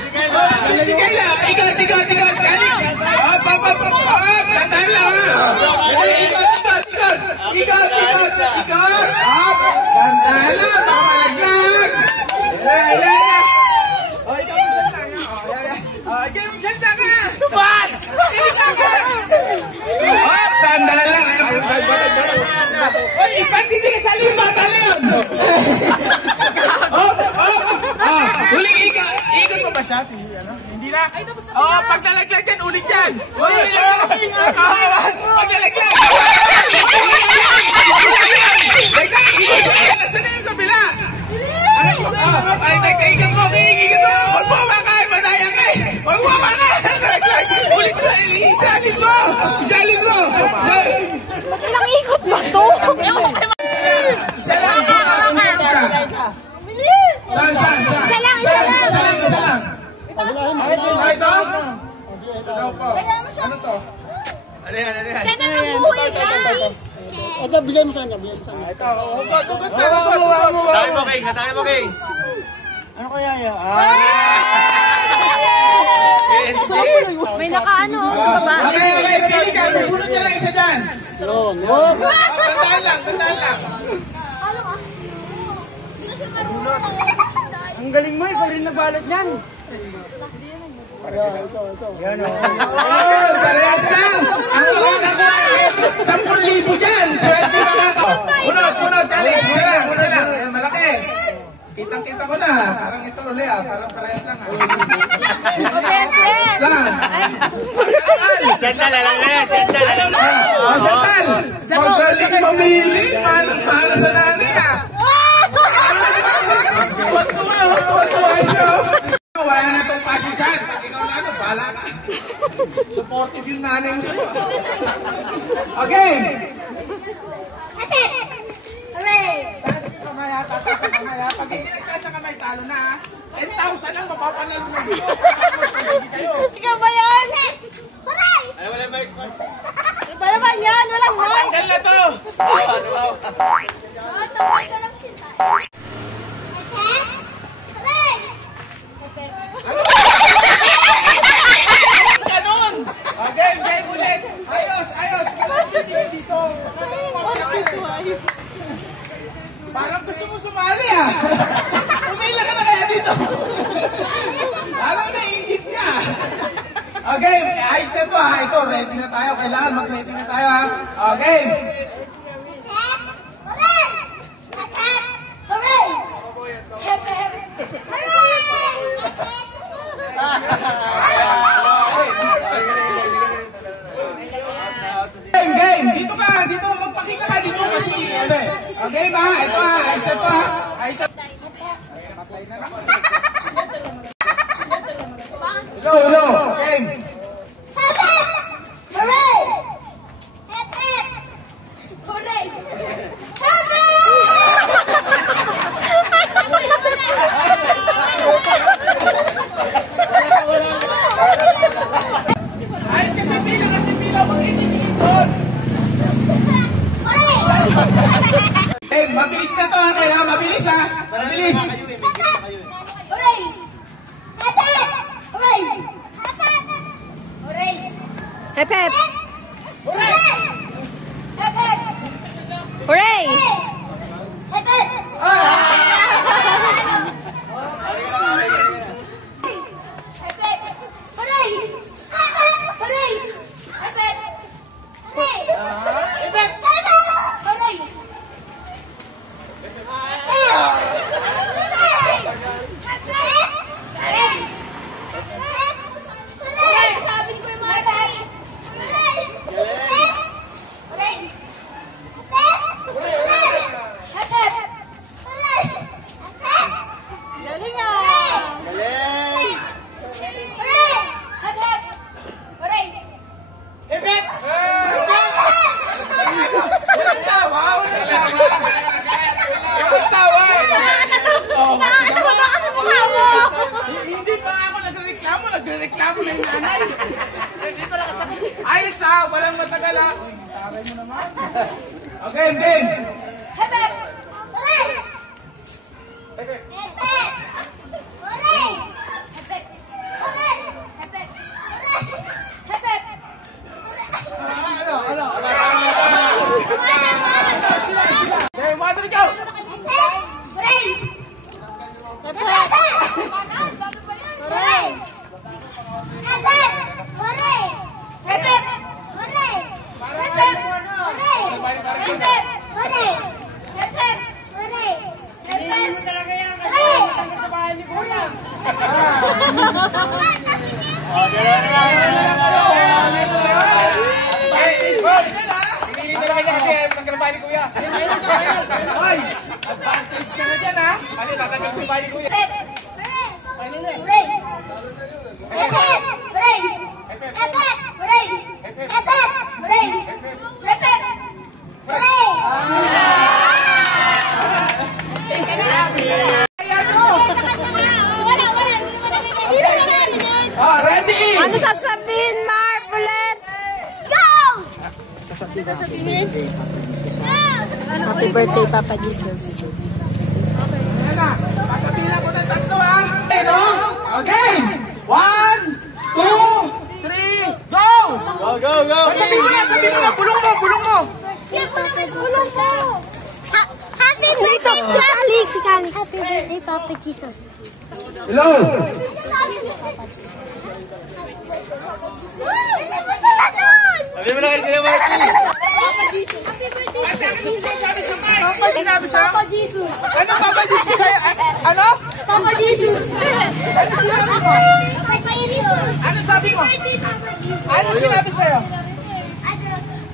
Si Kayla. Ikaw. Tandaan lang ha. Ikaw. Tandaan lang. Baka malaglag. O, ikaw magsalita ka. Tubas! Tandaan lang. Oy, ipatindi ka sa lima. Tala yun. Huling ikot mo ba siya? Hindi na. Pag nalaglag yan, ulit yan. Pag nalaglag. Nasaan na yung kabila? Ikot mo. Huwag mo makain, madayang ka eh. Huwag mo makain, nalaglag. Ulit mo, isalin mo. Ilang ikot ba to? Isa lang. Saan? Isa lang. Ito? Ito daw po. Ano to? Ano yan? Siya na magbuhay ka. Ito, bigay mo sa kanya. Ito, hugot. Tayo mo, King. Ano kaya yan? May nakaano sa baba. Okay, pili ka. Bunot niya lang isa dyan. Tandaan lang. Ang galing mo, ikaw rin nabalot niyan. Yan o. Parehas lang. Ang makakakuha ay 10,000 dyan. Swerte makakakuha. Punot. Alex, isa lang. Malaki. Kitang-kita ko na. Parang ito uli Parang parehas lang Sandal lang yan. Sandal. Magaling mamili. Paano sa nanay Wag siya. Wala na itong pasisan. Pag ikaw na bahala ka. Supportive yung nanay mo sa'yo. Okay. Hooray! Taas yung kamay. Pag hindi nagtaas ang kamay, talo na 10,000 ang mapapanalo mo. Ikaw ba yan? Hooray! Ay, wala mic. Ba naman yan? Walang mic! Tanggal na to. Ganon! Game ulit! Ayos! Dito! Parang gusto mo sumali Pumila ka na kaya dito! Parang naiingit ka! Okay, ayos na to Ito, ready na tayo. Kailangan mag-ready na tayo Okay! Game! Dito magpakita ka dito kasi Okay ba? Ito ayos na to Ayos na Patay na lang. Hello! Game! Hooray! Hooray! Ayos kasi pila mag-itigit Hey, mabilis na to kailangan mabilis Mabilis! Hooray! Hooray! Hooray! Hep hep! Hooray! Hep hep! Hooray! Hep hep! Nagreklamo na yung nanay. Ayos walang matagal Taray mo naman. Okay, game. Hep hep! Hooray! Hep hep! Hooray! Hep hep! Hoy, advantage ka na dyan, ha? Ano, tatagal si Bali, kuya. Hooray! Hooray! Epep! Hooray! Epep! Hooray! Epep! Hooray! Epep! Hooray! Ayan mo! Wala! Oh, ready? Ano sasabihin, Marv? Ulit! Go! Happy birthday, Papa Jesus. Ayan na. Pagkabila ko ng tatlo, ha? Okay, no? Okay. 1, 2, 3, go! Go! Sabihin mo na. Bulong mo. Happy birthday, Calix! Happy birthday, Papa Jesus. Hello. Sabi mo na kayo sila, Marky. Sabi sa mic. Sinabi sa'yo? Papa Jesus. Ano Papa Jesus sa'yo? Ano? Papa Jesus. Ano sinabi mo? Papa Jesus. Ano sabi mo? Birthday, Papa Jesus. Ano sinabi sa'yo?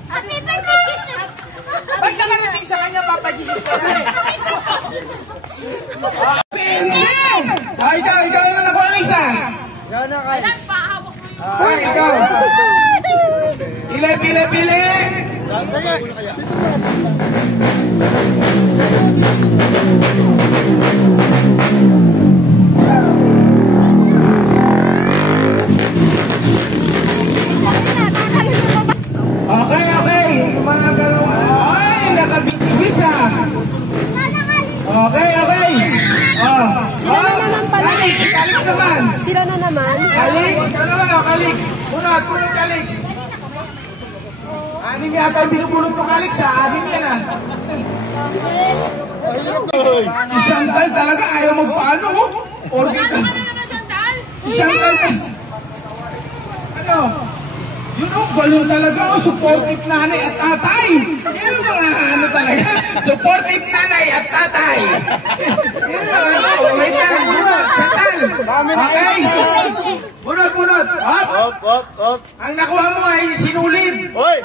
Happy birthday, Jesus. Ba't nakarating sa kanya Papa Jesus ka na eh? Hindi! Ikaw na nakuha ang isa. Yan na kayo. Ikaw. Pili. Okay. Yung mga gano'n. Ay, nakabits-bits ah. Okay. Sila na naman pala. Kalix naman. Sila na naman. Kalix, ikaw naman oh, Kalix. Punot, Kalix. Anim yata ang binubulot mo, Kalix, ha? Anim yan, ha? Si Chantal talaga ayaw magpaano, oh. Organ ka. Si Chantal ka. Ano? Yun ang balon talaga, oh. Supportive nanay at tatay. Yan ang mga ano talaga. Supportive nanay at tatay. Yan ang ano. Wait lang. Bunot. Chantal. Okay. Bunot. Up. Ang nakuha mo ay sinulid. Hoy!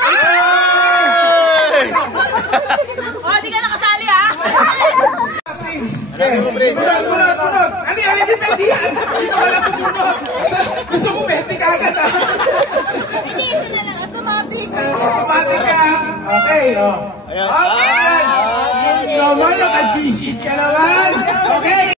Oh, di ka nakasali, ha? Prince. Bunot. Ano yan? Hindi pwede yan. Hindi ko alam kung bunot. Gusto ko pwede ka agad, ha? Hindi, ito na lang. Automatic. Automatic ka. Okay, oh. Okay. Naman, naka-G-sheet ka naman. Okay.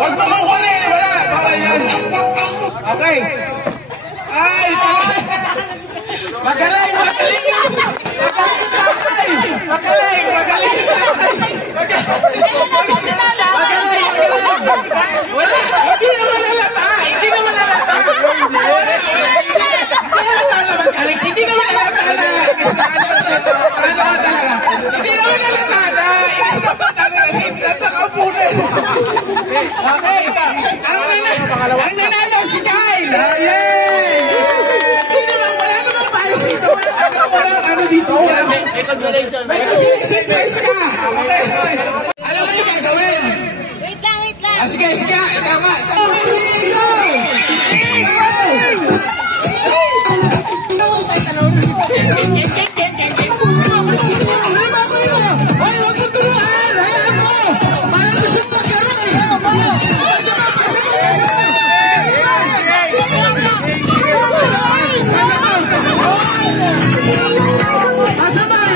Huwag mo kong kunin! Wala! Bawal yan! Okay! Ay! Magaling! Magaling! Magaling! Wala! Hindi naman halata! Hindi naman halata! Alex, hindi naman halata na! Ano ka talaga? Hindi naman halata na! Inis-stop ka talaga kasi nakaupo na! Okay! Ang nanalo si Kyle! Yay! Hindi naman, wala naman bias dito. Walang ano dito. May consolation. May consolation prize ka! Okay! Alam mo yung gagawin? Wait lang. Sige. Tama. Go! Hoy, huwag mo turuan! Hayaan mo! Parang gusto mo maglaro eh! Pasabay!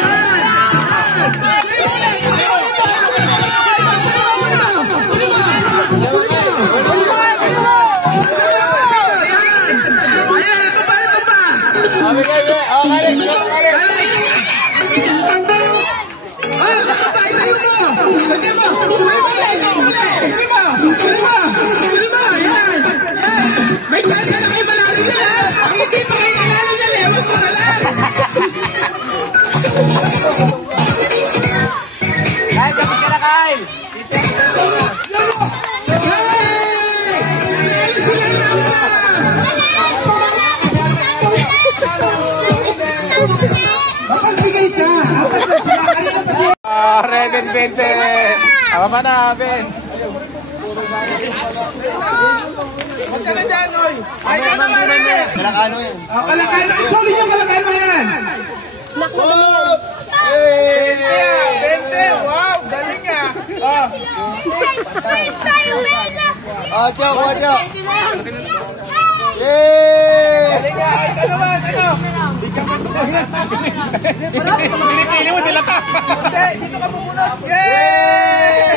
Ben 20. Tama pa na, Ben. Huwag ka na dyan, oy. Ay, ka naman, eh. Kalakano yan. Kalakano. Sorry yung kalakano yan. Whoop! 20. Wow, galing ah. Ocho. Yay! Galing ah. Ay, ka naman, ano? Hindi ka matumagas. Pinipili mo, dilata. Hindi, dito ka pumunod. Yay!